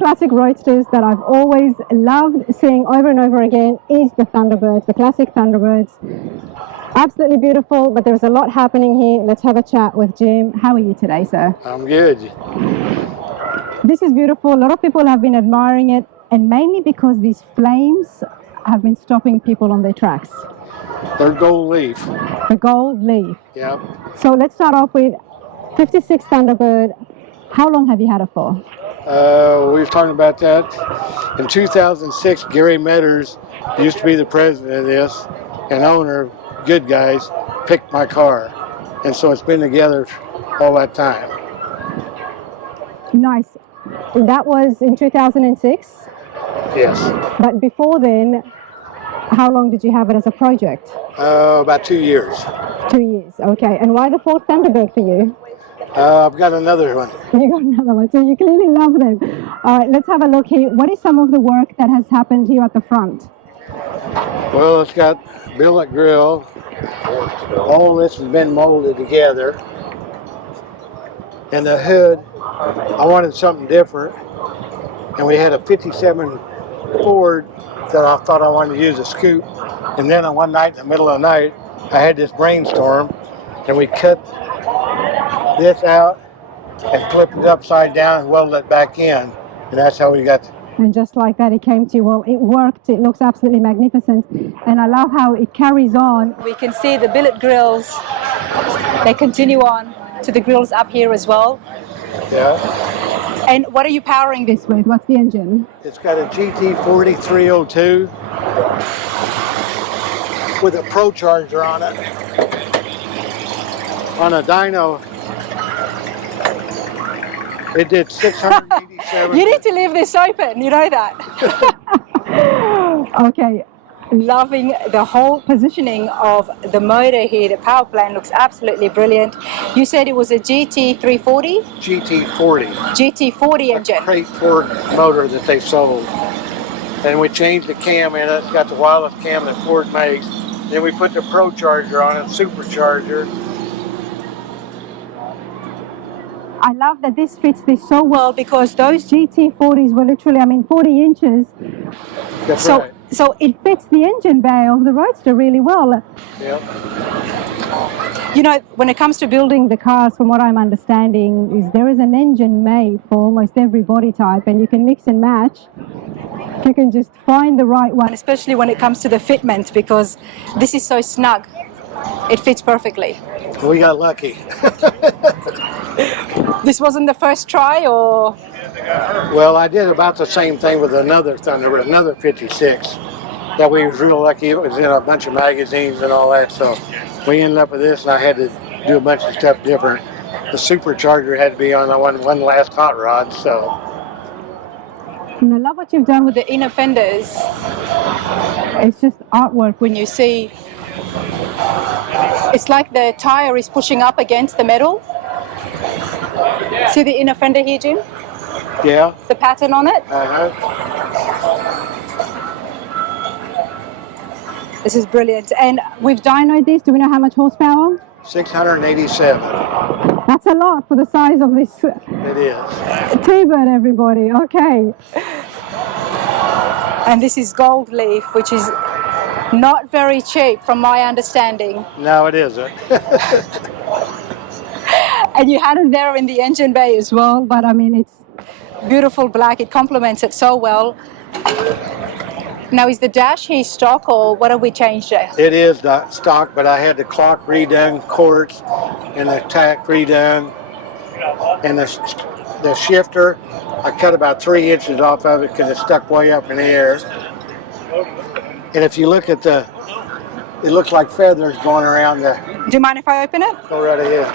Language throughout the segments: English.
classic roadsters that I've always loved seeing over and over again is the Thunderbirds, the classic Thunderbirds. Absolutely beautiful, but there's a lot happening here. Let's have a chat with Jim. How are you today, sir? I'm good. This is beautiful. A lot of people have been admiring it, and mainly because these flames have been stopping people on their tracks. They're gold leaf. The gold leaf. Yep. So let's start off with 56 Thunderbird. How long have you had it for? We were talking about that. In 2006, Gary Metters used to be the president of this and owner of Goodguys, picked my car. And so it's been together all that time. Nice. That was in 2006? Yes. But before then, how long did you have it as a project? About 2 years. 2 years, okay. And why the fourth Thunderbird for you? I've got another one. You got another one, so you clearly love them. All right, let's have a look here. What is some of the work that has happened here at the front? Well, it's got billet grill. All this has been molded together. And the hood, I wanted something different. And we had a 57 Ford that I thought I wanted to use a scoop. And then on one night, in the middle of the night, I had this brainstorm, and we cut this out and flipped it upside down and welded it back in. And that's how we got. And just like that, it came to you. Well, it worked. It looks absolutely magnificent. And I love how it carries on. We can see the billet grills. They continue on to the grills up here as well. Yeah. And what are you powering this with? What's the engine? It's got a GT40 302 with a Pro Charger on it. On a dyno, it did 687. You need to leave this open, you know that. Okay. Loving the whole positioning of the motor here. The power plant looks absolutely brilliant. You said it was a GT340? GT40. GT40 engine. A crate Ford motor that they sold. And we changed the cam in it. It's got the wireless cam that Ford makes. Then we put the Pro Charger on it, supercharger. I love that this fits this so well because those GT40s were literally, 40 inches. That's right. So it fits the engine bay of the Roadster really well. Yep. You know, when it comes to building the cars, from what I'm understanding, is there is an engine made for almost every body type, and you can mix and match. You can just find the right one. And especially when it comes to the fitment, because this is so snug. It fits perfectly. We got lucky. This wasn't the first try, or? Well, I did about the same thing with another Thunderbird, another 56. That we was real lucky. It was in a bunch of magazines and all that, so we ended up with this, and I had to do a bunch of stuff different. The supercharger had to be on one last hot rod, so. And I love what you've done with The inner fenders, it's just artwork. when you see, it's like the tire is pushing up against the metal. See the inner fender here, Jim? Yeah. The pattern on it? Uh-huh. This is brilliant. And we've dynoed this. Do we know how much horsepower? 687. That's a lot for the size of this It is. T-Bird, everybody. Okay. And this is gold leaf, which is not very cheap from my understanding. No, it isn't. And you had it there in the engine bay as well, but it's beautiful black. It complements it so well. Now, is the dash here stock, or what have we changed there? It is stock, but I had the clock redone, quartz, and the tack redone. And the shifter, I cut about 3 inches off of it because it stuck way up in the air. And if you look at it looks like feathers going around the. Do you mind if I open it? Go right ahead.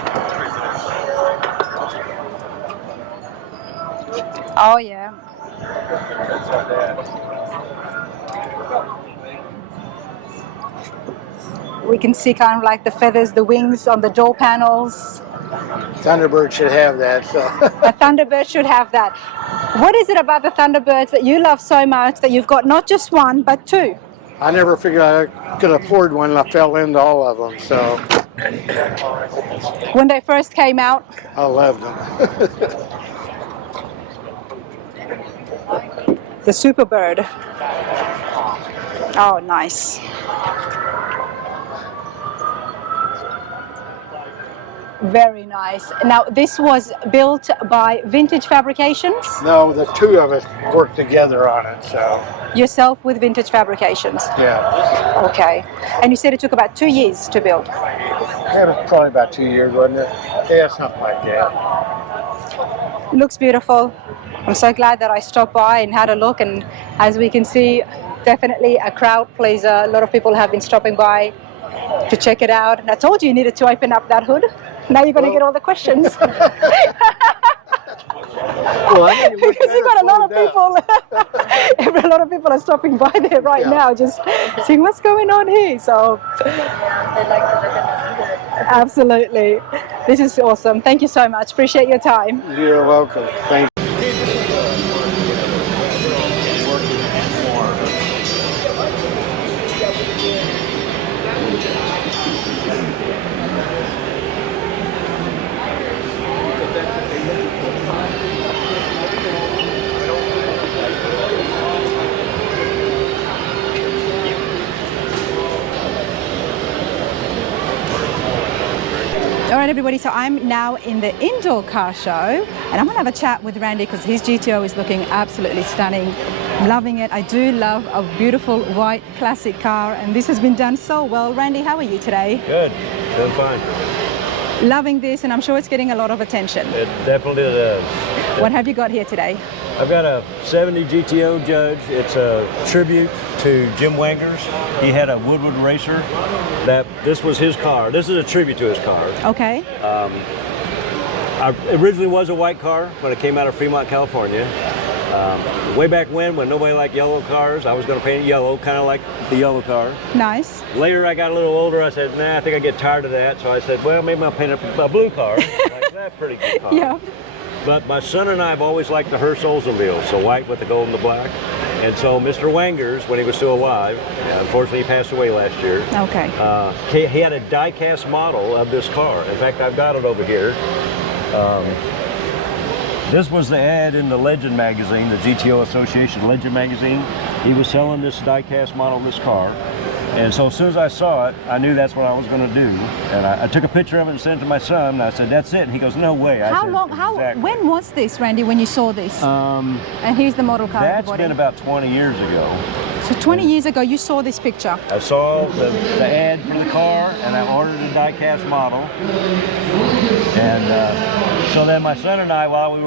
Oh, yeah. We can see kind of like the feathers, the wings on the door panels. Thunderbird should have that. So. A Thunderbird should have that. What is it about the Thunderbirds that you love so much that you've got not just one, but two? I never figured I could afford one, and I fell into all of them, so. When they first came out? I loved them. The Superbird. Oh, nice. Very nice. Now, this was built by Vintage Fabrications? No, the two of us worked together on it, so. Yourself with Vintage Fabrications? Yeah. Okay. And you said it took about 2 years to build? It was probably about 2 years, wasn't it? Yeah, something like that. Looks beautiful. I'm so glad that I stopped by and had a look, and as we can see, definitely a crowd pleaser. A lot of people have been stopping by to check it out, and I told you needed to open up that hood. Now you're going to get all the questions. Well, I think Because you've got a lot of people. A lot of people are stopping by there right now, just seeing what's going on here. So, absolutely, this is awesome. Thank you so much. Appreciate your time. You're welcome. Thank you. All right, everybody, so I'm now in the indoor car show, and I'm going to have a chat with Randy because his GTO is looking absolutely stunning. I'm loving it. I do love a beautiful white classic car, and this has been done so well. Randy, how are you today? Good, doing fine. Loving this, and I'm sure it's getting a lot of attention. It definitely does. What have you got here today? I've got a 70 GTO Judge. It's a tribute to Jim Wangers. He had a Woodward Racer. This was his car. This is a tribute to his car. Okay. It originally was a white car when it came out of Fremont, California. Way back when nobody liked yellow cars, I was going to paint it yellow, kind of like the yellow car. Nice. Later, I got a little older. I said, nah, I think I get tired of that. So I said, well, maybe I'll paint a blue car. Like that, pretty good car. Yeah. But my son and I have always liked the Hearst Oldsmobile, so white with the gold and the black. And so Mr. Wangers, when he was still alive, unfortunately he passed away last year. Okay. He had a die-cast model of this car. In fact, I've got it over here. This was the ad in the Legend magazine, the GTO Association Legend magazine. He was selling this die-cast model of this car. And so as soon as I saw it, I knew that's what I was going to do. And I took a picture of it and sent it to my son. And I said, that's it. And he goes, no way. When was this, Randy, when you saw this? And here's the model car. That's been about 20 years ago. So 20 years ago, you saw this picture? I saw the ad for the car, and I ordered a die-cast model. And so then my son and I, while I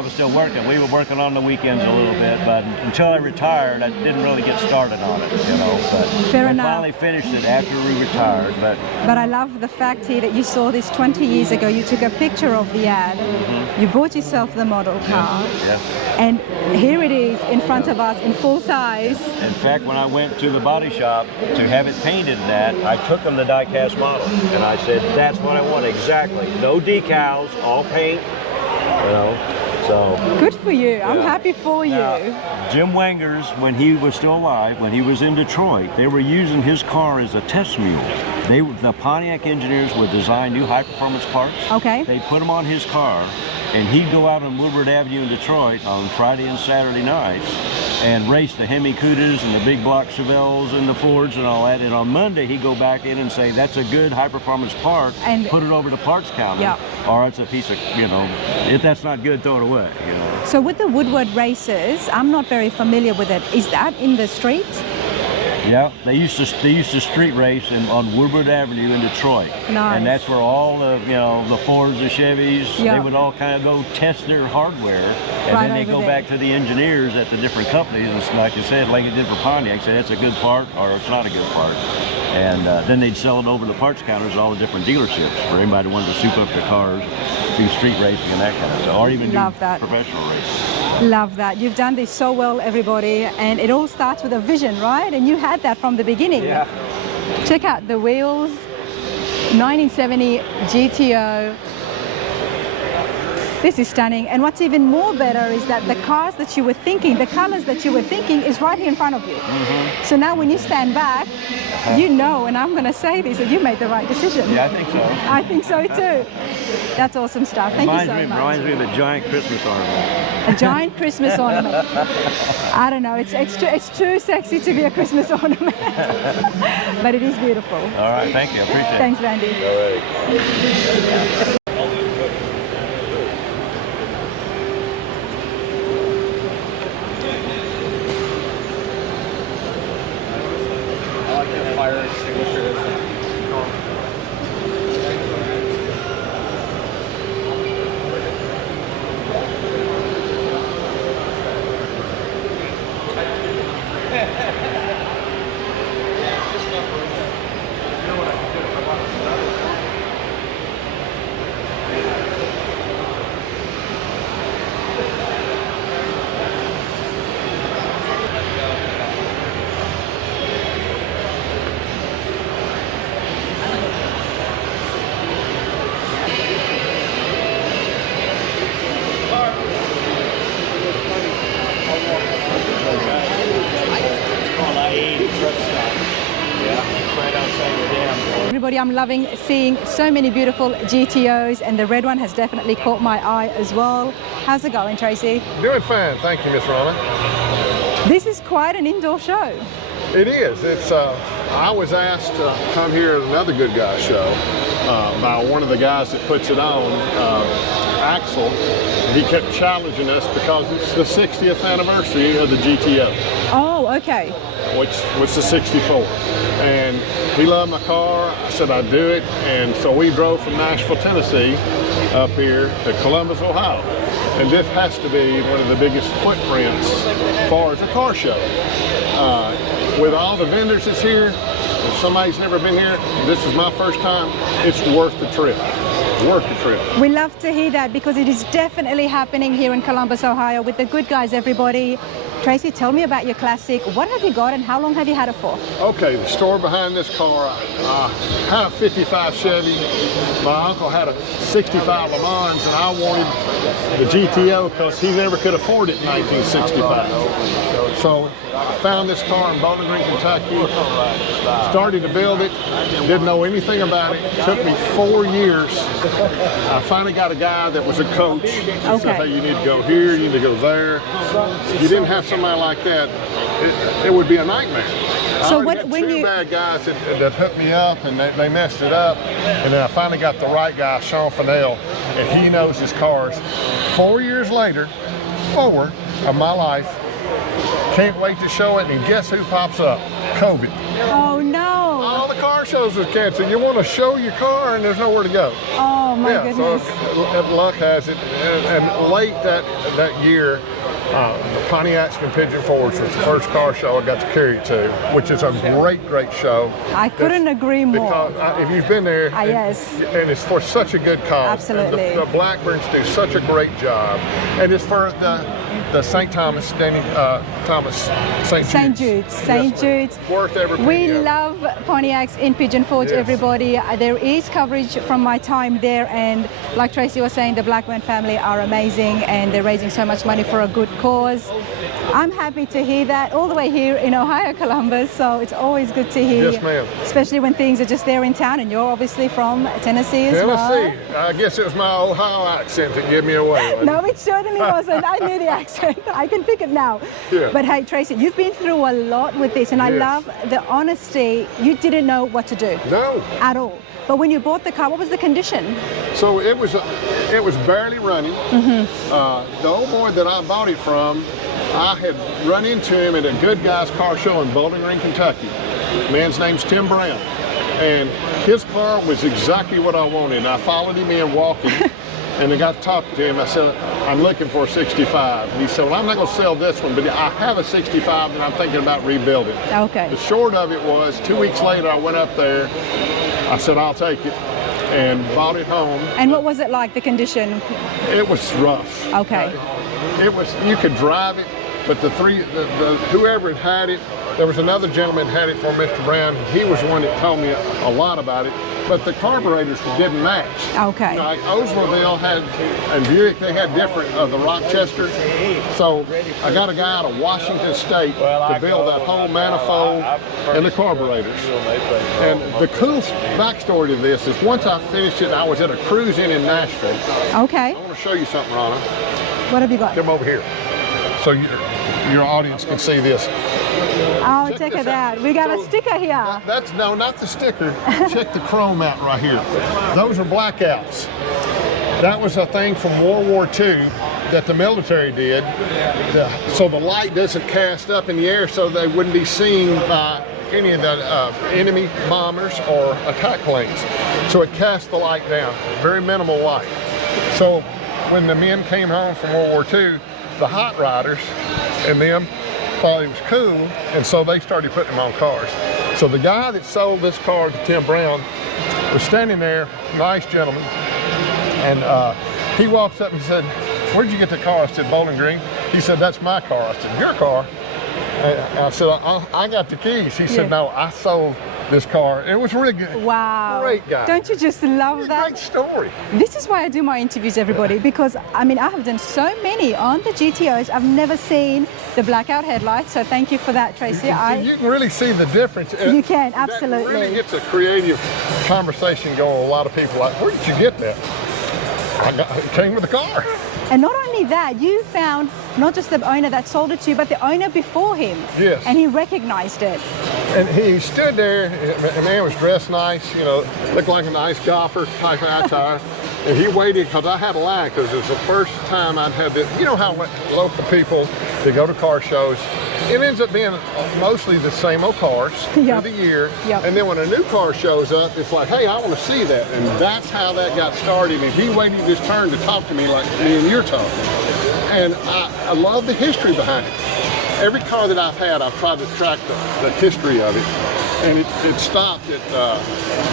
was still working, we were working on the weekends a little bit. But until I retired, I didn't really get started on it, you know. But Fair enough. I finally finished it after we retired. But I love the fact here that you saw this 20 years ago. You took a picture of the ad. Mm-hmm. You bought yourself the model car. Yes. And here it is in front of us in full size. In fact, when I went to the body shop to have it painted that, I took them the die-cast model. And I said, that's what I want exactly. No decals, all paint, you know. So good for you. Yeah. I'm happy for you. Jim Wangers, when he was still alive, when he was in Detroit, they were using his car as a test mule. The Pontiac engineers would design new high-performance parts. Okay. They put them on his car, and he'd go out on Woodward Avenue in Detroit on Friday and Saturday nights and race the Hemi Cudas and the big block Chevelles and the Fords and all that. And on Monday, he'd go back in and say, that's a good high-performance part, and put it over to parts counter. Yeah. Or it's a piece of, you know, if that's not good, throw it away, you know. So with the Woodward races, I'm not very familiar with it. Is that in the street? Yeah, they used to street race on Woodward Avenue in Detroit. Nice. And that's where all the, you know, the Fords, the Chevys, they would all kind of go test their hardware. And then they go back to the engineers at the different companies. And like you said, like it did for Pontiac, say that's a good part or it's not a good part. And then they'd sell it over the parts counters at all the different dealerships for anybody who wanted to soup up their cars, do street racing and that kind of stuff, or even do professional racing. Love that. You've done this so well, everybody, and it all starts with a vision, right? And you had that from the beginning. Yeah. Check out the wheels, 1970 GTO. This is stunning. And what's even more better is that the cars that you were thinking, the colors that you were thinking is right here in front of you. So now when you stand back, you know, and I'm going to say this, that you made the right decision. Yeah, I think so. I think so too. That's awesome stuff. Thank you so much. Reminds me of a giant Christmas ornament. A giant Christmas ornament. I don't know, it's too sexy to be a Christmas ornament. But it is beautiful. All right, thank you. I appreciate it. Thanks, Randy. All right. Fire extinguisher. Everybody, I'm loving seeing so many beautiful GTOs, and the red one has definitely caught my eye as well. How's it going, Tracy? Doing fine, thank you, Miss Ronna. This is quite an indoor show. It is. It's. I was asked to come here at another Goodguys show by one of the guys that puts it on, Axel. He kept challenging us because it's the 60th anniversary of the GTO. Oh, okay. Which was the 64. And he loved my car. I said I'd do it. And so we drove from Nashville, Tennessee up here to Columbus, Ohio. And this has to be one of the biggest footprints as far as a car show. With all the vendors that's here, if somebody's never been here, this is my first time, it's worth the trip. Worth the trip. We love to hear that because it is definitely happening here in Columbus, Ohio with the Goodguys, everybody. Tracy, tell me about your classic. What have you got and how long have you had it for? Okay, the story behind this car, I had a 55 Chevy. My uncle had a 65 Le Mans and I wanted the GTO because he never could afford it in 1965. So I found this car in Bowling Green, Kentucky, started to build it, didn't know anything about it. It took me 4 years. I finally got a guy that was a coach. He said, hey, you need to go here, you need to go there. If you didn't have somebody like that, it would be a nightmare. So when you bad guys that hooked me up and they messed it up, and then I finally got the right guy, Sean Fennell, and he knows his cars. 4 years later, 4 of my life, can't wait to show it, and guess who pops up? COVID. Oh no! All the car shows are canceled. You want to show your car and there's nowhere to go. Oh my goodness. So luck has it, and late that year, the Pontiacs and Pigeon Forge was the first car show I got to carry it to, which is a great show. I couldn't agree more. Because if you've been there, yes. And it's for such a good cause. Absolutely. The Blackburns do such a great job, and it's for the St. Thomas, St. Jude's. St. Jude's. Worth every penny. We love Pontiacs in Pigeon Forge, yes. Everybody. There is coverage from my time there, and like Tracy was saying, the Blackburn family are amazing and they're raising so much money for a good cause. I'm happy to hear that all the way here in Ohio, Columbus, so it's always good to hear. Yes, ma'am. Especially when things are just there in town, and you're obviously from Tennessee as well. Tennessee. I guess it was my Ohio accent that gave me away. No, it certainly wasn't. I knew the accent. I can pick it now. Yeah. But hey, Tracy, you've been through a lot with this, and I love the honesty. You didn't know what to do. No. At all. But when you bought the car, what was the condition? So it was barely running. The old boy that I bought it from, I had run into him at a Goodguys car show in Bowling Green, Kentucky. The man's name's Tim Brown. And his car was exactly what I wanted. I followed him in walking, and I got to talk to him. I said, I'm looking for a 65. And he said, well, I'm not going to sell this one, but I have a 65 and I'm thinking about rebuilding. Okay. The short of it was, 2 weeks later, I went up there. I said, I'll take it, and bought it home. And what was it like, the condition? It was rough. Okay. It was, you could drive it, but whoever had it There was another gentleman that had it for Mr. Brown. He was the one that told me a lot about it. But the carburetors didn't match. Okay. You know, like Oldsmobile had, and Buick, they had different of the Rochester. So I got a guy out of Washington State to build that whole manifold and the carburetors. And the cool backstory to this is once I finished it, I was at a cruise in Nashville. Okay. I want to show you something, Ronna. What have you got? Come over here so your audience can see this. Oh, check it out. We got a sticker here. That's no, not the sticker. Check the chrome out right here. Those are blackouts. That was a thing from World War II that the military did, so the light doesn't cast up in the air, so they wouldn't be seen by any of the enemy bombers or attack planes. So it cast the light down, very minimal light. So when the men came home from World War II, the hot rodders and them thought it was cool, and so they started putting them on cars. So the guy that sold this car to Tim Brown was standing there, nice gentleman, and he walks up and he said, "Where'd you get the car?" I said, "Bowling Green." He said, "That's my car." I said, "Your car?" And I said, I got the keys. He said, "No, I sold this car." It was really good. Wow. Great guy. Don't you just love that? Great story. This is why I do my interviews, everybody, because I mean, I have done so many on the GTOs. I've never seen the blackout headlights, so thank you for that, Tracy. You can really see the difference. You can, absolutely. That really gets a creative conversation going. A lot of people like, "Where did you get that?" It came with the car. And not only that, you found not just the owner that sold it to you, but the owner before him. Yes. And he recognized it. And he stood there, and man was dressed nice, you know, looked like a nice golfer type attire. And he waited, because I had a line, because it was the first time I'd had this. You know how local people, they go to car shows, it ends up being mostly the same old cars through the year. Yep. And then when a new car shows up, it's like, "Hey, I want to see that." And that's how that got started. And he waited his turn to talk to me like me and you're talking. And I love the history behind it. Every car that I've had, I've tried to track the history of it. And it stopped at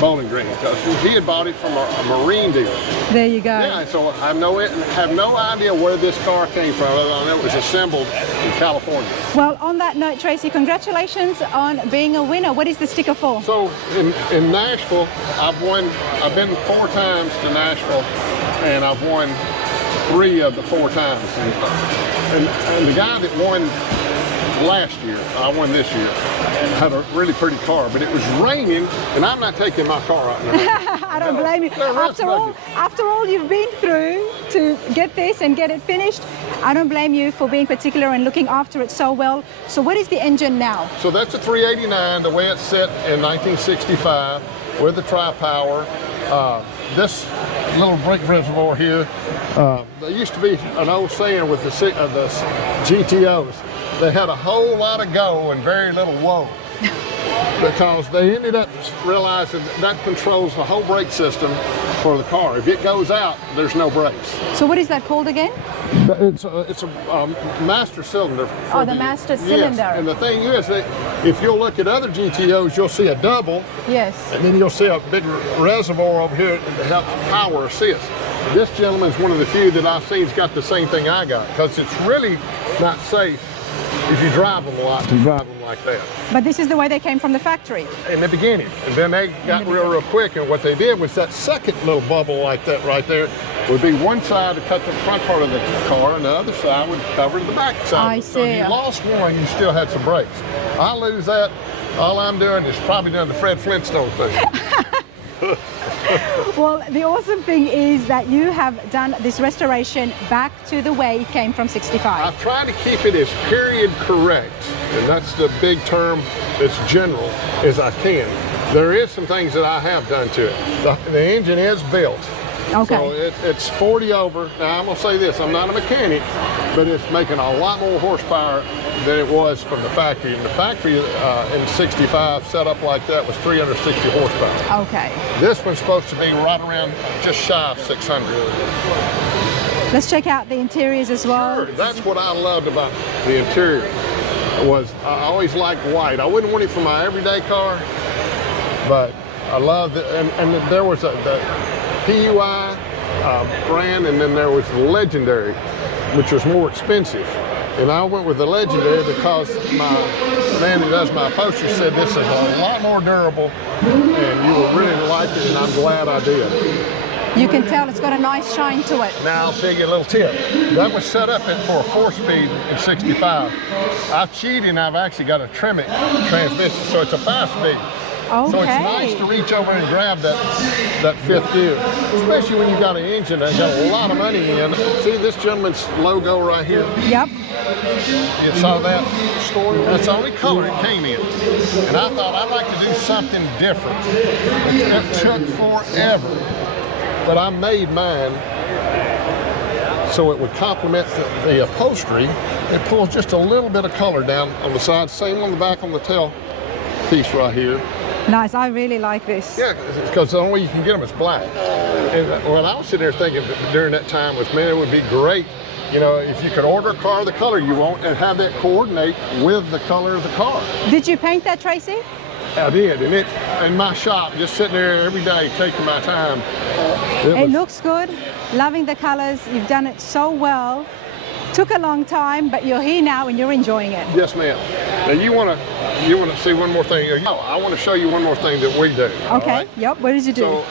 Bowling Green, because he had bought it from a Marine dealer. There you go. Yeah, so I have no idea where this car came from, other than it was assembled in California. Well, on that note, Tracy, congratulations on being a winner. What is the sticker for? So in Nashville, I've been 4 times to Nashville, and I've won 3 of the 4 times. And the guy that won last year, I won this year, had a really pretty car, but it was raining, and I'm not taking my car out there. I don't blame you. After all you've been through to get this and get it finished, I don't blame you for being particular and looking after it so well. So what is the engine now? So that's a 389, the way it's set in 1965, with the tri-power. This little brake reservoir here, there used to be an old saying with the GTOs, they had a whole lot of go and very little whoa. Because they ended up realizing that controls the whole brake system for the car. If it goes out, there's no brakes. So what is that called again? It's a master cylinder. Oh, the master cylinder. Yes. And the thing is that if you'll look at other GTOs, you'll see a double. Yes. And then you'll see a big reservoir over here that helps power assist. This gentleman's one of the few that I've seen's got the same thing I got, because it's really not safe if you drive them a lot to drive them like that. But this is the way they came from the factory. In the beginning. And then they got real quick, and what they did was that second little bubble like that right there would be one side to cut the front part of the car, and the other side would cover the back side. I see. So if you lost one, you still had some brakes. I lose that, all I'm doing is probably doing the Fred Flintstone thing. Well, the awesome thing is that you have done this restoration back to the way it came from 65. I've tried to keep it as period correct, and that's the big term that's general, as I can. There is some things that I have done to it. The engine is built. Okay. So it's 40 over. Now I'm gonna say this, I'm not a mechanic, but it's making a lot more horsepower than it was from the factory. And the factory in 65 set up like that was 360 horsepower. Okay. This one's supposed to be right around just shy of 600. Let's check out the interiors as well. Sure, that's what I loved about the interior. Was I always liked white. I wouldn't want it for my everyday car, but I love it. And there was the PUI brand, and then there was the Legendary, which was more expensive. And I went with the Legendary because my man who does my posters said this is a lot more durable and you will really like it, and I'm glad I did. You can tell it's got a nice shine to it. Now I'll show you a little tip. That was set up for a 4-speed at 65. I've cheated and I've actually got a Tremec transmission, so it's a 5-speed. Okay. So it's nice to reach over and grab that 5th gear, especially when you've got an engine that got a lot of money in. See this gentleman's logo right here? Yep. You saw that? That's the only color it came in. And I thought I'd like to do something different. It took forever, but I made mine so it would complement the upholstery. It pulls just a little bit of color down on the side, same on the back on the tail piece right here. Nice, I really like this. Yeah, because the only way you can get them is black. And well, I was sitting there thinking during that time was, man, it would be great, you know, if you could order a car the color you want and have that coordinate with the color of the car. Did you paint that, Tracy? I did, and it in my shop, just sitting there every day taking my time. It looks good, loving the colors, you've done it so well. Took a long time, but you're here now and you're enjoying it. Yes, ma'am. Now you want to see one more thing? No, I want to show you one more thing that we do. Okay. Right? Yep. What did you do? So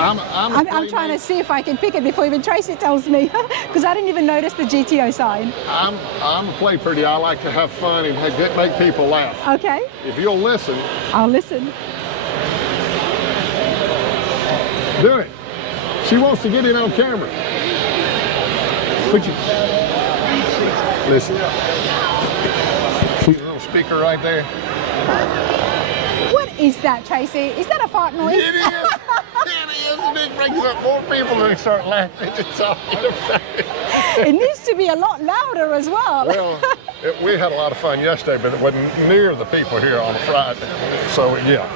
I'm trying to see if I can pick it before even Tracy tells me, because I didn't even notice the GTO sign. I'm a play pretty. I like to have fun and make people laugh. Okay. If you'll listen. I'll listen. Do it. She wants to get it on camera. Put you. Listen. See the little speaker right there? What is that, Tracy? Is that a fart noise? It is. It is. And it brings up more people and they start laughing and talking about it. It needs to be a lot louder as well. Well, we had a lot of fun yesterday, but it wasn't near the people here on a Friday. So, yeah.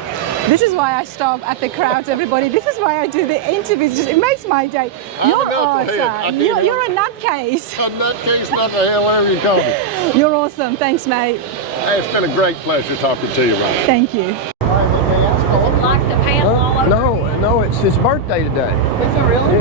This is why I stop at the crowds, everybody. This is why I do the interviews. It makes my day. You're awesome. You're a nutcase. A nutcase, not the hell ever you call me. You're awesome. Thanks, mate. Hey, it's been a great pleasure talking to you, Ryan. Thank you. Like the panel all over? No, it's his birthday today. Is it really?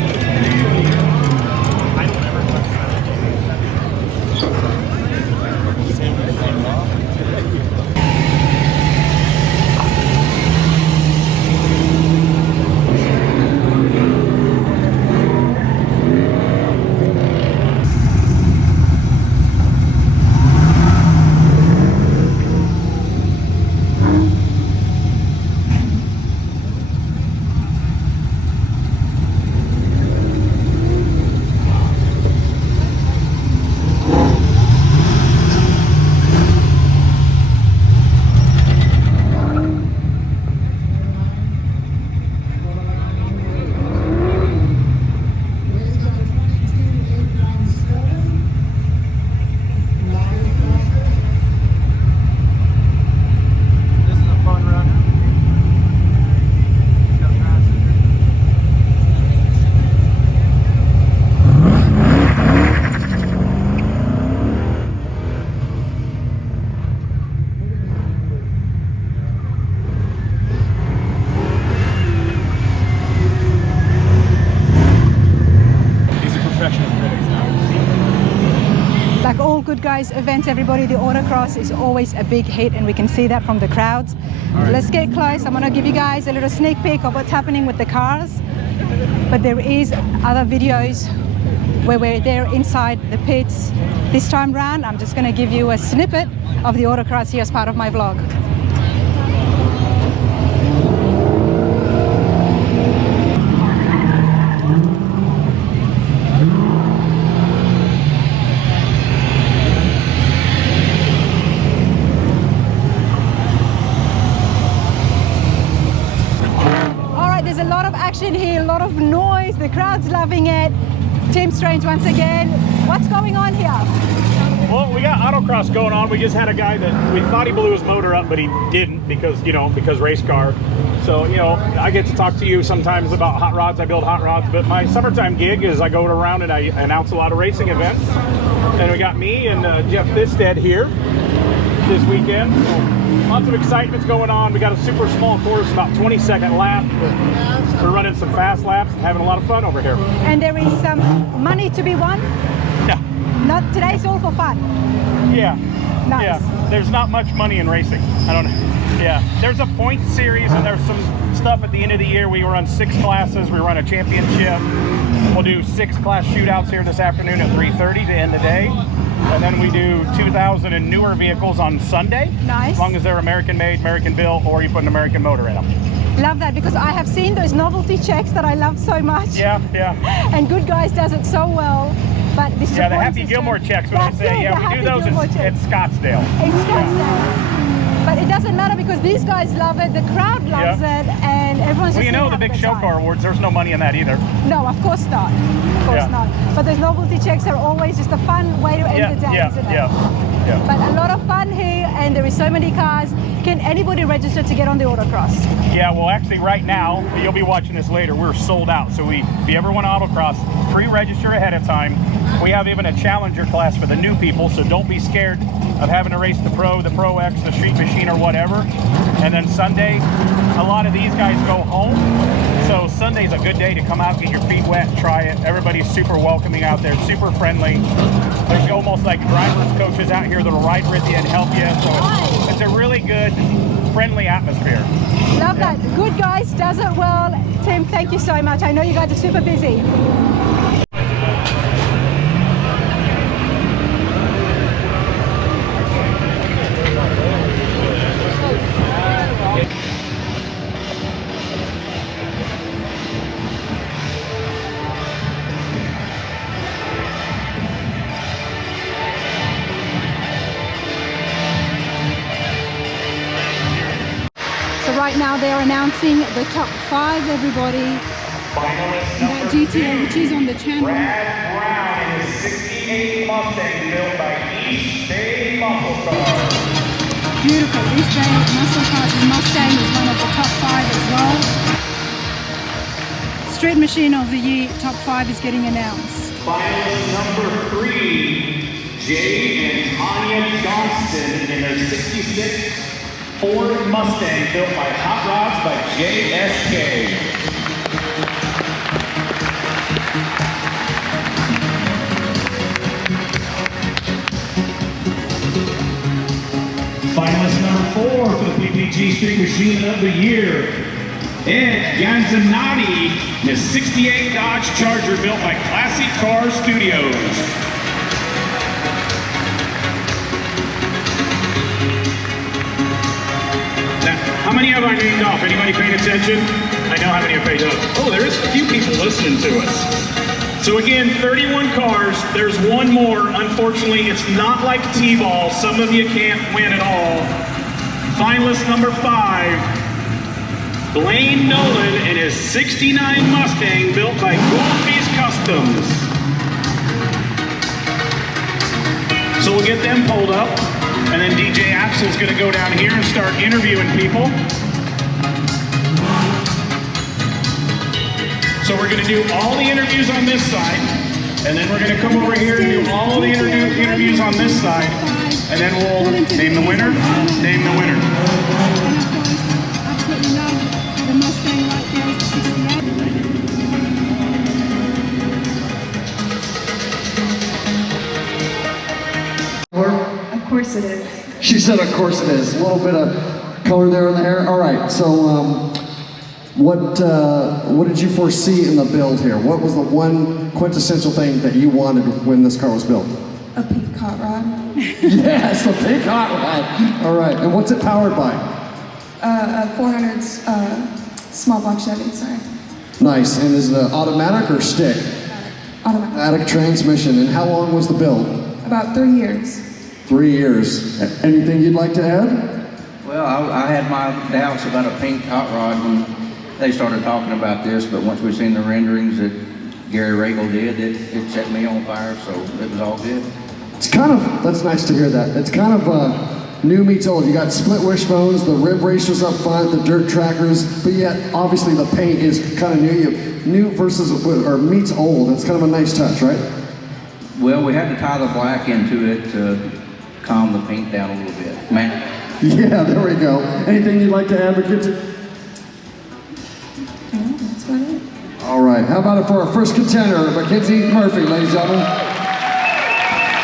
Like all Goodguys events, everybody, the autocross is always a big hit, and we can see that from the crowds. Right. Let's get close. I'm going to give you guys a little sneak peek of what's happening with the cars. But there is other videos where we're there inside the pits. This time round, I'm just going to give you a snippet of the autocross here as part of my vlog. There's a lot of action here, a lot of noise, the crowd's loving it. Tim Strange once again. What's going on here? Well, we got autocross going on. We just had a guy that we thought he blew his motor up, but he didn't because race car. So, I get to talk to you sometimes about hot rods. I build hot rods, but my summertime gig is I go around and I announce a lot of racing events. And we got me and Jeff Thisted here this weekend. So lots of excitement's going on. We got a super small course, about 20-second lap. We're running some fast laps and having a lot of fun over here. And there is some money to be won? Yeah. Not today's all for fun. Yeah. Nice. Yeah. there's not much money in racing. I don't know. Yeah, there's a point series and there's some stuff at the end of the year. We run 6 classes. We run a championship. We'll do 6 class shootouts here this afternoon at 3:30 to end the day. And then we do 2,000 and newer vehicles on Sunday. Nice. As long as they're American made, American built, or you put an American motor in them. Love that, because I have seen those novelty checks that I love so much. Yeah. And Goodguys does it so well. But this is Yeah, the Happy Gilmore checks, when I say, yeah, we do those at Scottsdale. In Scottsdale. But it doesn't matter because these guys love it, the crowd loves it, and everyone's Well, just you know, the having big a good show time. car awards, there's no money in that either. No, of course not. Of course not. But those novelty checks are always just a fun way to end the day, isn't it? Yeah. But a lot of fun here, and there is so many cars. Can anybody register to get on the autocross? Yeah, well, actually, right now, you'll be watching this later, we're sold out. So if you ever want to autocross, pre-register ahead of time. We have even a challenger class for the new people, so don't be scared of having to race the Pro X, the Street Machine, or whatever. And then Sunday, a lot of these guys go home. So Sunday's a good day to come out, get your feet wet, try it. Everybody's super welcoming out there, super friendly. There's almost like driver's coaches out here that'll ride with you and help you. So it's a really good, friendly atmosphere. Love that. Goodguys does it well. Tim, thank you so much. I know you guys are super busy. Right now they're announcing the top 5, everybody. That GTO, which is on the channel. Brad Brown in his 68 Mustang built by East Bay Muscle Cars. Beautiful. East Bay Muscle Cars Mustang is one of the top 5 as well. Street Machine of the Year top 5 is getting announced. Finalist number 3, Jay and Tanya Johnston in their 66 Ford Mustang built by Hot Rods by JSK. Finalist number 4 for the PPG Street Machine of the Year, Ed Yanzanati, his 68 Dodge Charger built by Classic Car Studios. How many have I named off? Anybody paying attention? I know how many have paid up. Oh, there is a few people listening to us. So again, 31 cars. There's one more. Unfortunately, it's not like T-ball. Some of you can't win at all. Finalist number 5, Blaine Nolan in his 69 Mustang built by Goodguys Customs. So we'll get them pulled up. And then DJ Axel's going to go down here and start interviewing people. So we're going to do all the interviews on this side, and then we're going to come over here and do all the interviews on this side, and then we'll name the winner, name the winner. Absolutely love the Mustang right there, the 68. Of course it is. She said, of course it is. A little bit of color there in the hair. All right, so what did you foresee in the build here? What was the one quintessential thing that you wanted when this car was built? A pink hot rod. Yes, a pink hot rod. All right, and what's it powered by? A 400 small block Chevy, sorry. Nice, and is it automatic or stick? Automatic transmission, and how long was the build? About 3 years. 3 years. Anything you'd like to add? Well, I had my doubts about a pink hot rod when they started talking about this, but once we seen the renderings that Gary Regal did, it set me on fire, so it was all good. It's kind of, that's nice to hear that. It's kind of new meets old. You got split wishbones, the rib racers up front, the dirt trackers, but yet obviously the paint is kind of new. New versus, or meets old. It's kind of a nice touch, right? Well, we had to tie the black into it to calm the paint down a little bit. Man. Yeah, there we go. Anything you'd like to add, Mackenzie? That's about it. All right, how about it for our first contender, Mackenzie Murphy, ladies and gentlemen.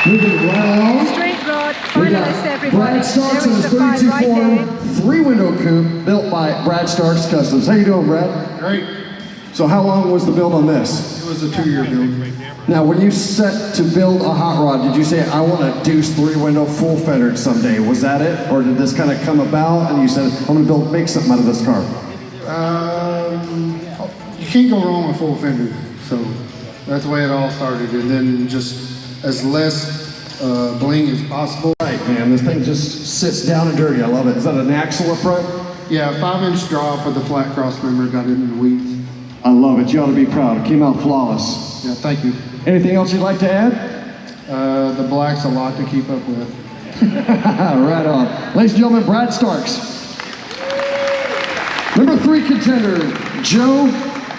Moving right along. Street Rod Finalists, everybody. Brad Starks There in is his the fight 32 right there. Ford 3-window coupe built by Brad Starks Customs. How you doing, Brad? Great. So how long was the build on this? It was a 2-year build. Now, when you set to build a hot rod, did you say, I want a Deuce 3-window full fettered someday? Was that it? Or did this kind of come about and you said, I'm going to make something out of this car? You can't go wrong with full fender. So that's the way it all started. And then just as less bling as possible. Right, man, this thing just sits down and dirty. I love it. Is that an axle up front? Yeah, 5-inch drop with the flat cross member, got it in the weeds. I love it. You ought to be proud. It came out flawless. Yeah, thank you. Anything else you'd like to add? The black's a lot to keep up with. Right on. Ladies and gentlemen, Brad Starks. Number 3 contender, Joe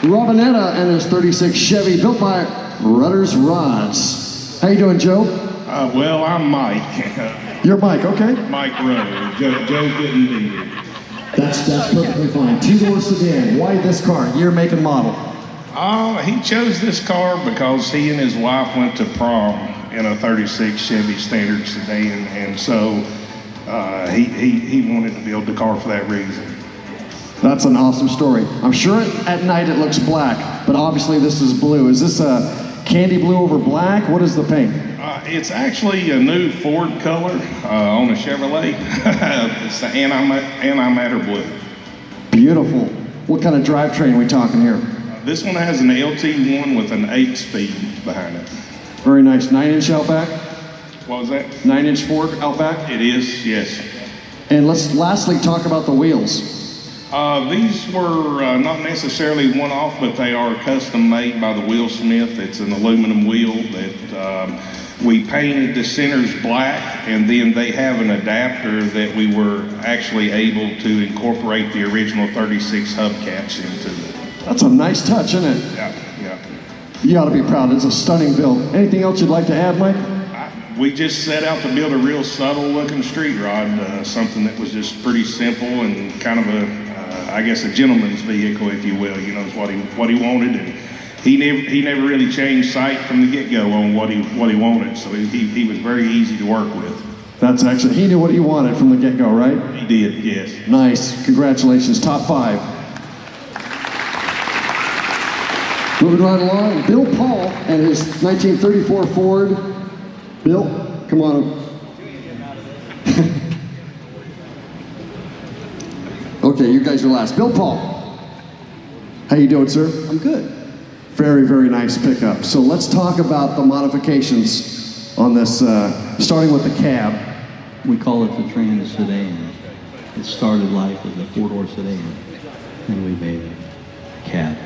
Robinetta and his 36 Chevy, built by Rutter's Rods. How you doing, Joe? Well, I'm Mike. You're Mike, okay. Mike Rowe. Joe couldn't be here. That's perfectly fine. 2-door sedan. Why this car? Year, make, and model. He chose this car because he and his wife went to prom in a 36 Chevy Standard sedan, and so he wanted to build the car for that reason. That's an awesome story. I'm sure at night it looks black, but obviously this is blue. Is this a candy blue over black? What is the paint? It's actually a new Ford color on a Chevrolet. It's the antimatter blue. Beautiful. What kind of drivetrain are we talking here? This one has an LT1 with an 8-speed behind it. Very nice. 9-inch Outback? What was that? 9-inch Ford Outback? It is, yes. And let's lastly talk about the wheels. These were not necessarily one-off, but they are custom made by the wheelsmith. It's an aluminum wheel that we painted the centers black, and then they have an adapter that we were actually able to incorporate the original 36 hubcaps into it. That's a nice touch, isn't it? Yeah. You ought to be proud. It's a stunning build. Anything else you'd like to add, Mike? We just set out to build a real subtle-looking street rod, something that was just pretty simple and kind of I guess a gentleman's vehicle, if you will. You know, is what he wanted, and he never really changed sight from the get-go on what he wanted. So he was very easy to work with. That's excellent. He knew what he wanted from the get-go, right? He did, yes. Nice. Congratulations. Top 5. Moving right along, Bill Paul and his 1934 Ford. Bill, come on. Okay, you guys are last. Bill Paul. How you doing, sir? I'm good. Very, very nice pickup. So let's talk about the modifications on this, starting with the cab. We call it the Trans Sedan. It started life as a 4-door sedan, and we made it a cab.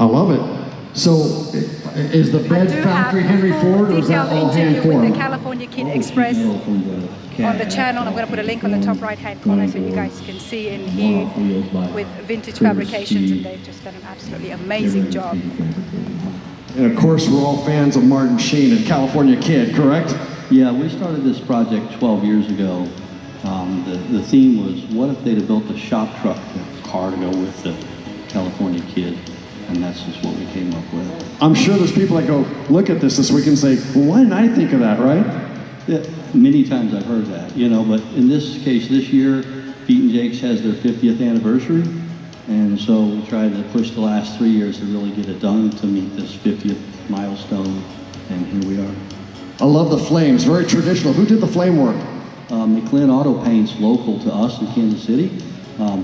I love it. So, is the bed factory Henry Ford, or is that all hand with formed? the California Kid Express on the channel. I'm going to put a link on the top right-hand corner so you guys can see in here with vintage fabrications, and they've just done an absolutely amazing job. And of course, we're all fans of Martin Sheen and California Kid, correct? Yeah, we started this project 12 years ago. The theme was, what if they'd have built a shop truck car to go with the California Kid? And that's just what we came up with. I'm sure there's people that go look at this week and say, well, why didn't I think of that, right? Yeah, many times I've heard that, you know, but in this case, this year, Pete and Jake's has their 50th anniversary, and so we tried to push the last 3 years to really get it done to meet this 50th milestone, and here we are. I love the flames, very traditional. Who did the flame work? McLean Auto Paint's local to us in Kansas City.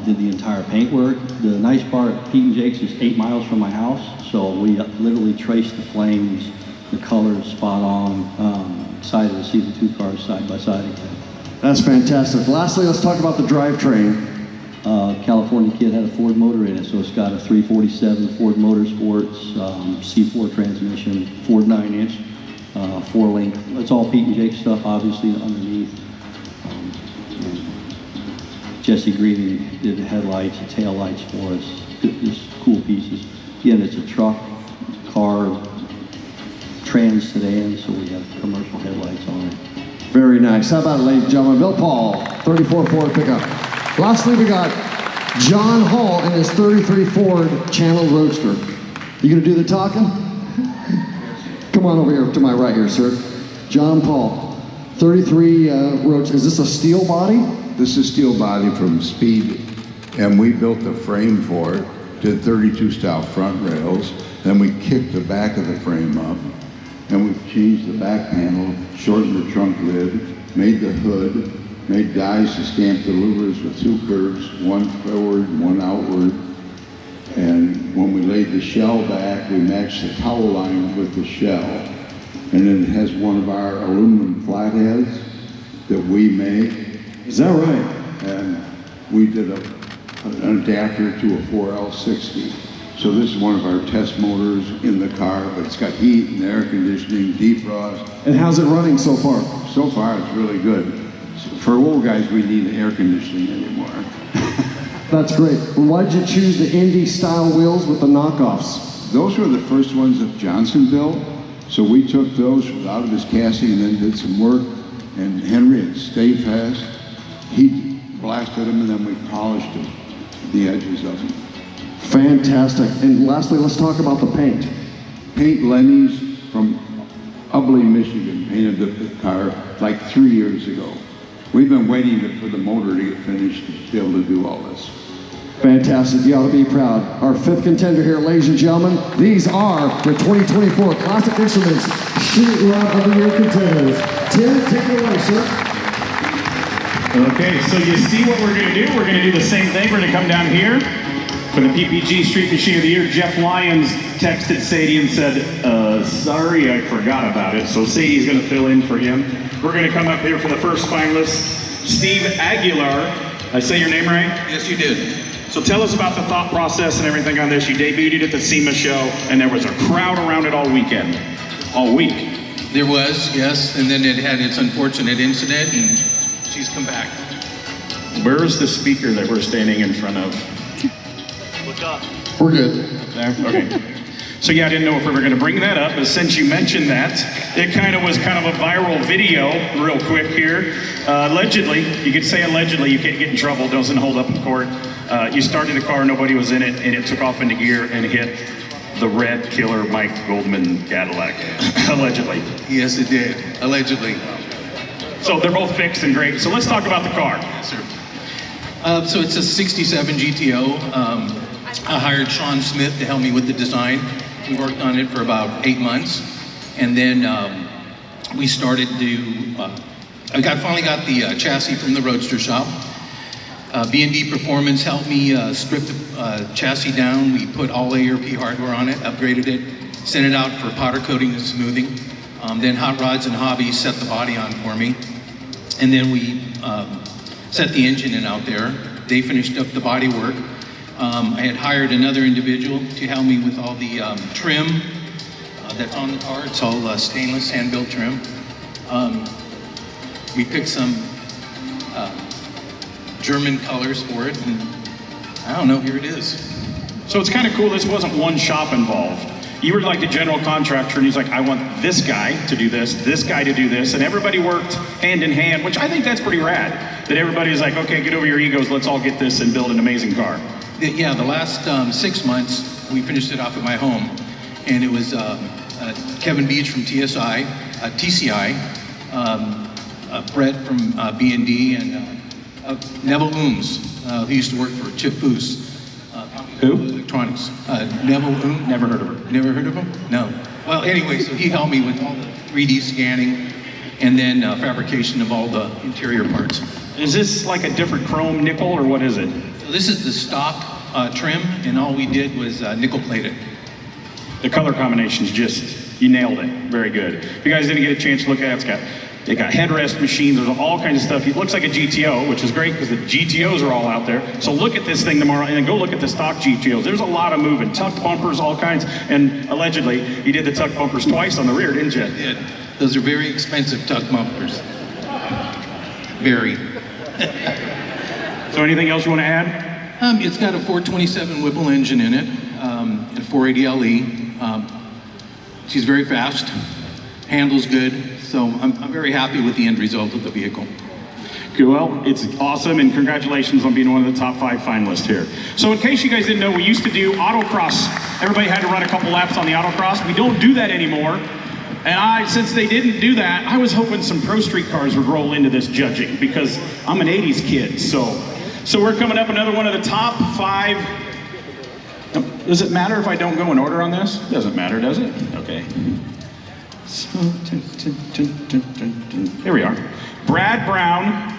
Did the entire paintwork. The nice part, Pete and Jake's is 8 miles from my house, so we literally traced the flames, the colors spot on. Excited to see the 2 cars side by side again. That's fantastic. Lastly, let's talk about the drivetrain. California Kid had a Ford motor in it, so it's got a 347 Ford Motorsports C4 transmission, Ford 9-inch, 4-link. It's all Pete and Jake stuff, obviously, underneath. Jesse Green did the headlights and tail lights for us. Just cool pieces. Again, it's a truck, car, trans sedan, so we have commercial headlights on it. Very nice. How about it, ladies and gentlemen? Bill Paul, 34 Ford pickup. Lastly, we got John Hall and his 33 Ford Channel Roadster. You gonna do the talking? Come on over here to my right here, sir. John Paul. 33 roads. Is this a steel body? This is steel body from Speed, and we built the frame for it, did 32 style front rails, then we kicked the back of the frame up, and we've changed the back panel, shortened the trunk lid, made the hood, made dies to stamp the louvers with 2 curves, one forward and one outward. And when we laid the shell back, we matched the cowl line with the shell. And then it has one of our aluminum flatheads that we make. Is that right? And we did an adapter to a 4L60. So this is one of our test motors in the car, but it's got heat and air conditioning, defrost. And how's it running so far? So far, it's really good. For old guys, we need air conditioning anymore. That's great. Well, why did you choose the Indy style wheels with the knockoffs? Those were the first ones that Johnson built. So we took those out of his casting and then did some work. And Henry at Stay Fast, he blasted them and then we polished them, the edges of them. Fantastic. And lastly, let's talk about the paint. Paint Lenny's from Ubley, Michigan, painted the car like 3 years ago. We've been waiting for the motor to get finished to be able to do all this. Fantastic. You ought to be proud. Our 5th contender here, ladies and gentlemen. These are the 2024 Classic Instruments Street Rod of the Year contenders. Tim, take it away, sir. Okay, so you see what we're going to do? We're going to do the same thing. We're going to come down here. For the PPG Street Machine of the Year, Jeff Lyons texted Sadie and said, sorry, I forgot about it. So Sadie's going to fill in for him. We're going to come up here for the first finalist, Steve Aguilar. I say your name right? Yes, you did. So tell us about the thought process and everything on this. You debuted at the SEMA show, and there was a crowd around it all weekend. All week. There was, yes, and then it had its unfortunate incident, and she's come back. Where is the speaker that we're standing in front of? Look up. We're good. There? Okay. So yeah, I didn't know if we were going to bring that up, but since you mentioned that, it was kind of a viral video, real quick here. Allegedly, you could say allegedly, you can't get in trouble, doesn't hold up in court. You started a car, nobody was in it, and it took off into gear and hit the red killer Mike Goldman Cadillac, allegedly. Yes, it did, allegedly. So they're both fixed and great. So let's talk about the car. Yes, sir. So it's a 67 GTO. I hired Sean Smith to help me with the design. We worked on it for about 8 months. And then we started to, I finally got the chassis from the Roadster shop. B&D Performance helped me strip the chassis down. We put all ARP hardware on it, upgraded it, sent it out for powder coating and smoothing. Then Hot Rods and Hobbies set the body on for me. And then we set the engine in out there. They finished up the body work. I had hired another individual to help me with all the trim that's on the car. It's all stainless hand-built trim. We picked some German colors for it, and I don't know, here it is. So it's kind of cool, this wasn't one shop involved. You were like the general contractor, and he's like, I want this guy to do this guy to do this, and everybody worked hand in hand, which I think that's pretty rad. That everybody's like, okay, get over your egos, let's all get this and build an amazing car. Yeah, the last 6 months, we finished it off at my home, and it was Kevin Beach from TCI, Brett from B&D, and Neville Ooms, who used to work for Chip Foose. Who? Electronics. Neville Ooms. Never heard of her. Never heard of him? No. Well, anyway, so he helped me with all the 3D scanning and then fabrication of all the interior parts. Is this like a different chrome nickel, or what is it? So this is the stock trim, and all we did was nickel plate it. The color combination's just, you nailed it. Very good. If you guys didn't get a chance to look at it, they got headrest machines, there's all kinds of stuff. It looks like a GTO, which is great because the GTOs are all out there. So look at this thing tomorrow and then go look at the stock GTOs. There's a lot of moving, tucked bumpers, all kinds. And allegedly, you did the tucked bumpers twice on the rear, didn't you? I did. Those are very expensive tucked bumpers. Very. So anything else you want to add? It's got a 427 Whipple engine in it, and a 480 LE. She's very fast, handles good. So I'm very happy with the end result of the vehicle. Good, well, it's awesome, and congratulations on being one of the top 5 finalists here. So in case you guys didn't know, we used to do autocross. Everybody had to run a couple laps on the autocross. We don't do that anymore. And since they didn't do that, I was hoping some Pro Street cars would roll into this judging because I'm an 80s kid. So we're coming up another one of the top 5. Does it matter if I don't go in order on this? Doesn't matter, does it? Okay. So, here we are. Brad Brown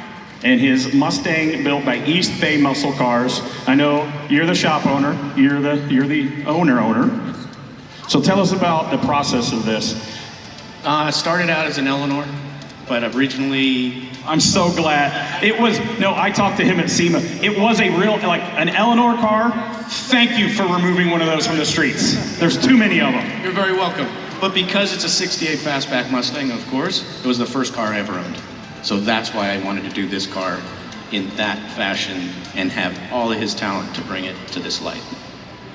and his Mustang built by East Bay Muscle Cars. I know you're the shop owner. You're the owner. So tell us about the process of this. I started out as an Eleanor, but originally... I'm so glad. I talked to him at SEMA. It was a real, like an Eleanor car. Thank you for removing one of those from the streets. There's too many of them. You're very welcome. But because it's a 68 Fastback Mustang, of course, it was the first car I ever owned. So that's why I wanted to do this car in that fashion and have all of his talent to bring it to this light.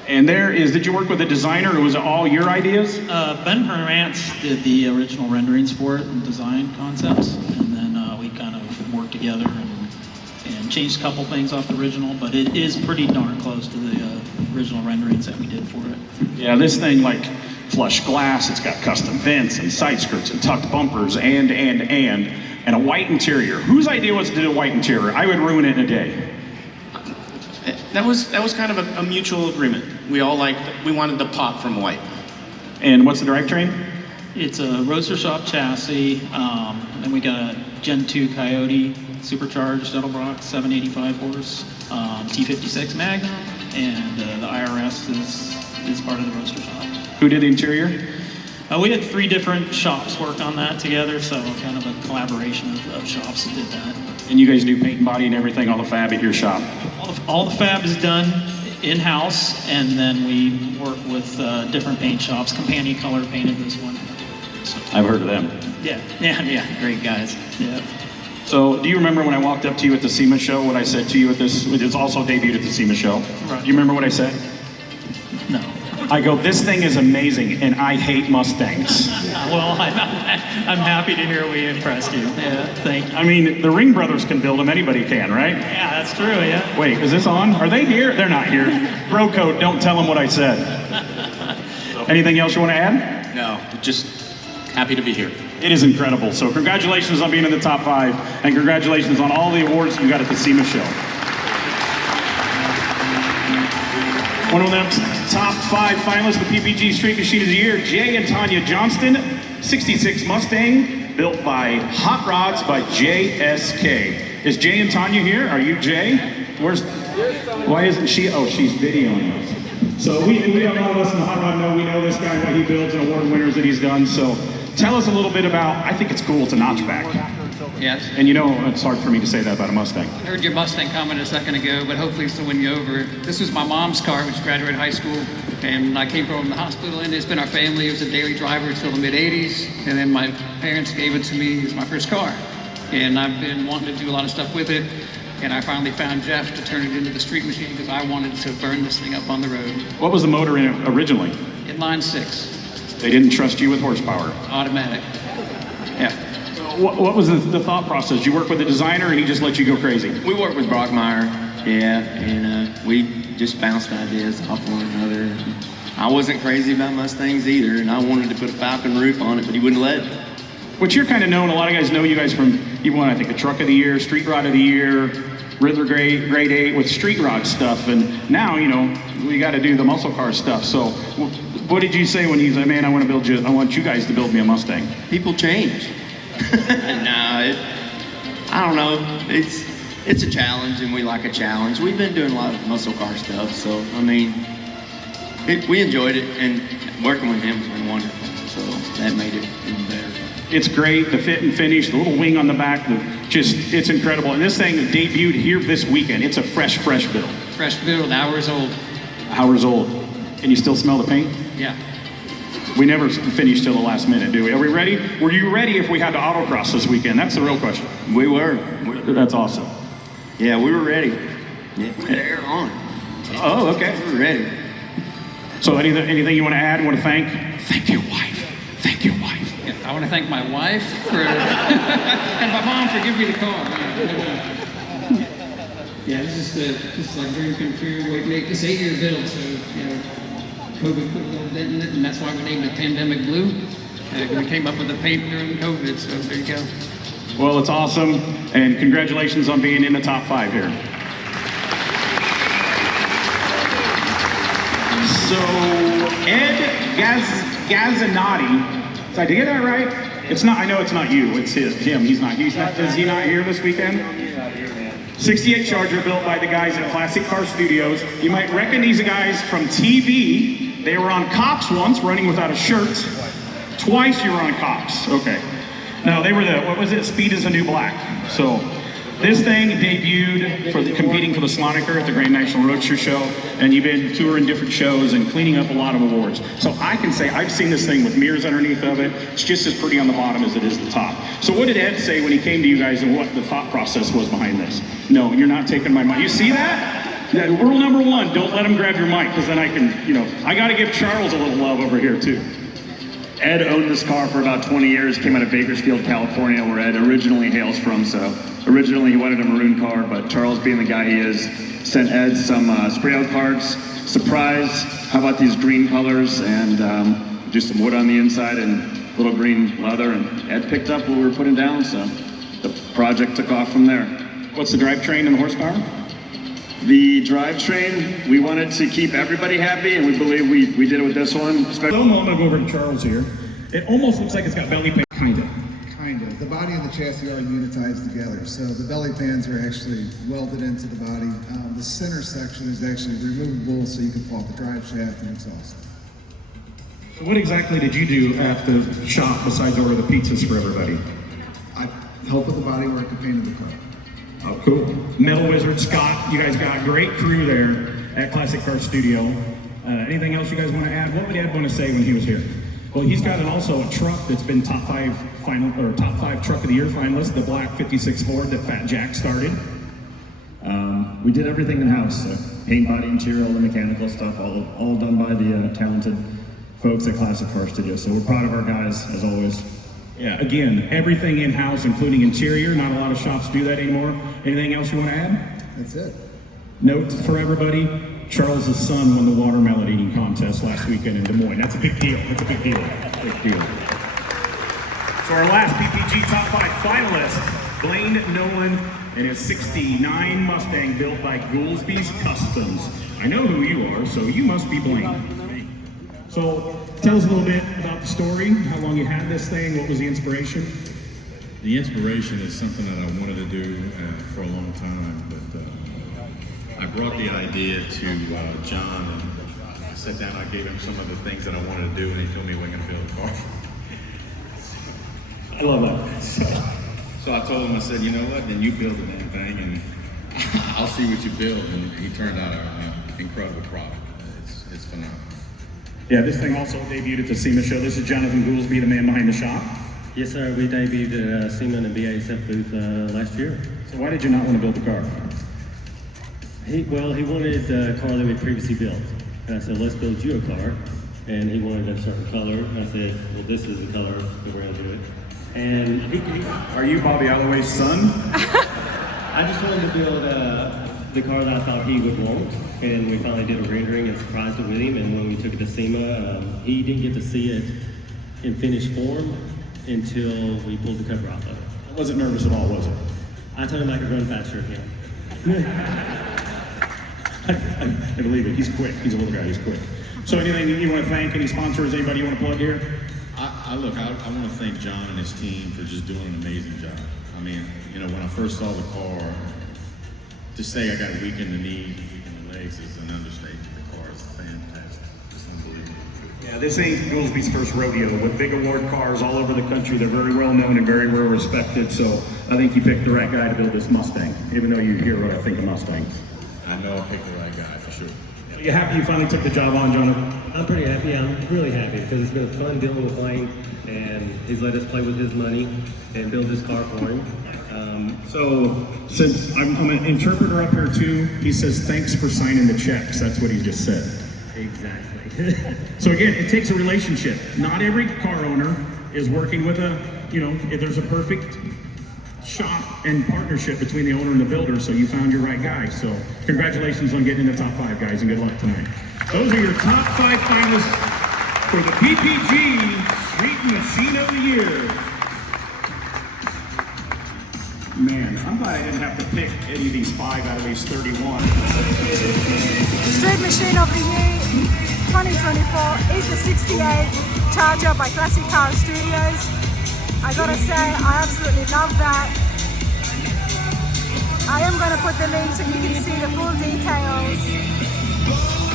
And did you work with a designer or was it all your ideas? Ben Hermance did the original renderings for it and design concepts. And then we kind of worked together and changed a couple things off the original, but it is pretty darn close to the original renderings that we did for it. Yeah, this thing like flush glass, it's got custom vents and side skirts and tucked bumpers and a white interior. Whose idea was to do a white interior? I would ruin it in a day. That was kind of a mutual agreement. We wanted the pop from white. And what's the drivetrain? It's a Roadster Shop chassis, and we got a Gen 2 Coyote supercharged Edelbrock 785 horse, T56 Magnum, and the IRS is part of the Roadster Shop. Who did the interior? We had 3 different shops work on that together, so kind of a collaboration of shops that did that. And you guys do paint and body and everything, all the fab at your shop? All the fab is done in-house, and then we work with different paint shops. Companion Color painted this one. So, I've heard of them. Yeah, great guys. Yeah. So, do you remember when I walked up to you at the SEMA show, what I said to you at this? It's also debuted at the SEMA show. Right. Do you remember what I said? No. I go, this thing is amazing, and I hate Mustangs. Well, I'm happy to hear we impressed you. Yeah, thank you. I mean, the Ring brothers can build them, anybody can, right? Yeah, that's true, yeah. Wait, is this on? Are they here? They're not here. Bro code, don't tell them what I said. Anything else you want to add? No, just happy to be here. It is incredible. So congratulations on being in the top 5, and congratulations on all the awards you got at the SEMA show. One of them top 5 finalists of the PPG Street Machine of the Year, Jay and Tanya Johnston, 66 Mustang, built by Hot Rods by JSK. Is Jay and Tanya here? Are you Jay? Why isn't she? Oh, she's videoing us. So we have a lot of us in the Hot Rod know, we know this guy, what he builds and award winners that he's done. So tell us a little bit about, I think it's cool, it's a notchback. Yes. And you know, it's hard for me to say that about a Mustang. I heard your Mustang comment a second ago, but hopefully it's to win you over. This was my mom's car, which graduated high school, and I came from the hospital, and it's been our family. It was a daily driver until the mid-'80s, and then my parents gave it to me. It was my first car, and I've been wanting to do a lot of stuff with it, and I finally found Jeff to turn it into the street machine because I wanted to burn this thing up on the road. What was the motor in it originally? Inline 6. They didn't trust you with horsepower? Automatic. Yeah. What was the thought process? Did you work with a designer and he just let you go crazy? We worked with Brockmeyer, and we just bounced ideas off one another. I wasn't crazy about Mustangs either, and I wanted to put a Falcon roof on it, but he wouldn't let me. Which you're kind of known, a lot of guys know you guys from, you won, I think, the Truck of the Year, Street Rod of the Year, Riddler Grade 8 with street rod stuff, and now, you know, we got to do the muscle car stuff. So what did you say when you said, man, I want you guys to build me a Mustang? People change. No, I don't know. It's a challenge, and we like a challenge. We've been doing a lot of muscle car stuff, so I mean, we enjoyed it, and working with him has been wonderful. So that made it even better. It's great, the fit and finish, the little wing on the back, it's incredible. And this thing debuted here this weekend. It's a fresh build. Fresh build, hours old. Hours old. And you still smell the paint? Yeah. We never finish till the last minute, do we? Are we ready? Were you ready if we had to autocross this weekend? That's the real question. We were. That's awesome. Yeah, we were ready. Yeah, they're on. Oh, okay. We're ready. So anything you want to add? Want to thank your wife. Thank your wife. Yeah, I want to thank my wife for and my mom for giving me the car. Yeah, this is like dream come true. It's 8-year build, so you know, COVID put a little dent in it, and that's why we named it Pandemic Blue. We came up with the paint during COVID, so there you go. Well, it's awesome, and congratulations on being in the top 5 here. So, Ed Gazzanotti, did I get that right? It's not. I know it's not you. It's him. He's not. Is he not here this weekend? 68 Charger built by the guys at Classic Car Studios. You might reckon these guys from TV. They were on Cops once, running without a shirt. Twice you were on Cops. Okay. No, they were what was it? Speed is the New Black. So this thing debuted competing for the Sloniker at the Grand National Roadster Show, and you've been touring different shows and cleaning up a lot of awards. So I can say I've seen this thing with mirrors underneath of it. It's just as pretty on the bottom as it is the top. So what did Ed say when he came to you guys and what the thought process was behind this? No, you're not taking my mic. You see that? Yeah, rule number 1, don't let him grab your mic, because then I can, I got to give Charles a little love over here too. Ed owned this car for about 20 years, came out of Bakersfield, California, where Ed originally hails from. So originally he wanted a maroon car, but Charles, being the guy he is, sent Ed some spray out parts. Surprise, how about these green colors, and just some wood on the inside and little green leather, and Ed picked up what we were putting down, so the project took off from there. What's the drivetrain and the horsepower? The drivetrain, we wanted to keep everybody happy, and we believe we did it with this one. So I'm gonna go over to Charles here. It almost looks like it's got belly paint, kind of. Kind of. The body and the chassis are unitized together, so the belly pans are actually welded into the body. The center section is actually removable, so you can pull out the drive shaft and exhaust. So what exactly did you do at the shop besides order the pizzas for everybody? I helped with the body work and painted the car. Oh, cool. Metal Wizard, Scott, you guys got a great crew there at Classic Car Studio. Anything else you guys want to add? What would Ed want to say when he was here? Well, he's got also a truck that's been top 5 truck of the year finalist, the black 56 Ford that Fat Jack started. We did everything in-house, paint, body, interior, all the mechanical stuff, all done by the talented folks at Classic Car Studio. So we're proud of our guys, as always. Yeah, again, everything in-house, including interior. Not a lot of shops do that anymore. Anything else you want to add? That's it. Note for everybody, Charles's son won the watermelon eating contest last weekend in Des Moines. That's a big deal. That's a big deal. Big deal. So our last PPG Top 5 finalist, Blaine Nolan and his 69 Mustang built by Goolsby's Customs. I know who you are, so you must be Blaine. So tell us a little bit about the story, how long you had this thing, what was the inspiration? The inspiration is something that I wanted to do for a long time, but I brought the idea to John, and I sat down, I gave him some of the things that I wanted to do, and he told me we're going to build a car. I love that. So I told him, I said, you know what, then you build the damn thing, and I'll see what you build, and he turned out an incredible product. It's phenomenal. Yeah, this thing also debuted at the SEMA show. This is Jonathan Goolsby, the man behind the shop. Yes, sir. We debuted at SEMA and the BASF booth last year. So why did you not want to build the car? He wanted the car that we previously built. And I said, let's build you a car. And he wanted a certain color. I said, well, this is the color that we're going to do it. And are you Bobby Alloway's son? I just wanted to build the car that I thought he would want, and we finally did a rendering and surprised it with him. And when we took it to SEMA, he didn't get to see it in finished form until we pulled the cover off of it. I wasn't nervous at all, was it? I told him I could run faster than him. I believe it. He's quick. He's a little guy. He's quick. So anything you want to thank, any sponsors, anybody you want to plug here? I want to thank John and his team for just doing an amazing job. I mean, when I first saw the car, to say I got weak in the knees, weak in the legs is an understatement. The car is fantastic. It's unbelievable. Yeah, this ain't Goolsby's first rodeo. With big award cars all over the country, they're very well known and very well respected. So I think you picked the right guy to build this Mustang, even though you hear what I think of Mustangs. I know I picked the right guy, for sure. Are you happy you finally took the job on, Jonathan? I'm pretty happy. I'm really happy because it's been fun dealing with Blaine, and he's let us play with his money and build this car for him. So since I'm an interpreter up here too, he says, thanks for signing the checks. That's what he just said. Exactly. So again, it takes a relationship. Not every car owner is working with if there's a perfect shop and partnership between the owner and the builder, so you found your right guy. So congratulations on getting in the top 5, guys, and good luck tonight. Those are your top 5 finalists for the PPG Street Machine of the Year. Man, I'm glad I didn't have to pick any of these 5 out of these 31. Street Machine of the Year 2024 is the 68 Charger by Classic Car Studios. I gotta say, I absolutely love that. I am gonna put the link so you can see the full details.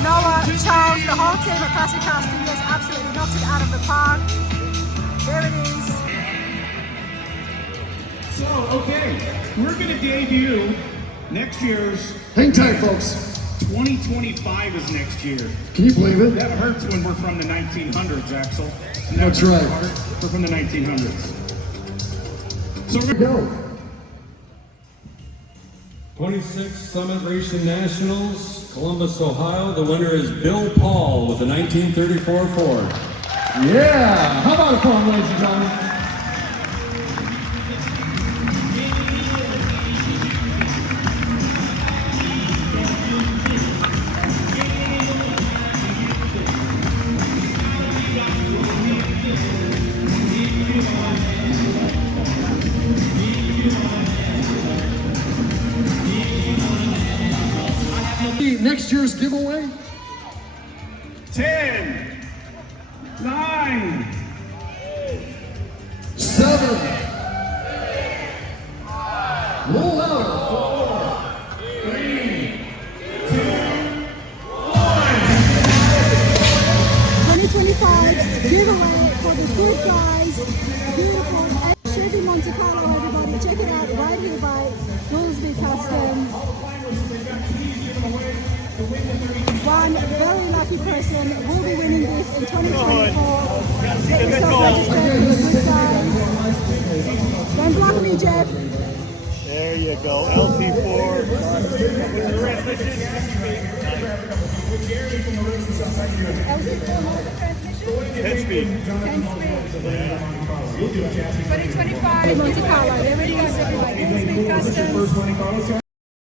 Noah, Charles, the whole team at Classic Car Studios absolutely knocks it out of the park. There it is. So, okay, we're gonna debut next year's... Hang tight, folks. 2025 is next year. Can you believe it? That hurts when we're from the 1900s, Axel. That's right. We're from the 1900s. So we're go. 26th Summit Racing Nationals, Columbus, Ohio. The winner is Bill Paul with a 1934 Ford. Yeah, how about a phone, ladies and gentlemen? Next year's giveaway? 10, 9, 7. Roll out. 4, 3, 2, 2025 giveaway for the Goodguys. Beautiful Chevy Monte Carlo, everybody. Check it out right here by Goolsby Customs. One very lucky person will be winning this in 2024. Get yourself registered for the Goodguys. Don't block me, Jeff. there you go, LT4. Head speed. 2025 Monte Carlo. There it is, everybody. Goolsby Customs.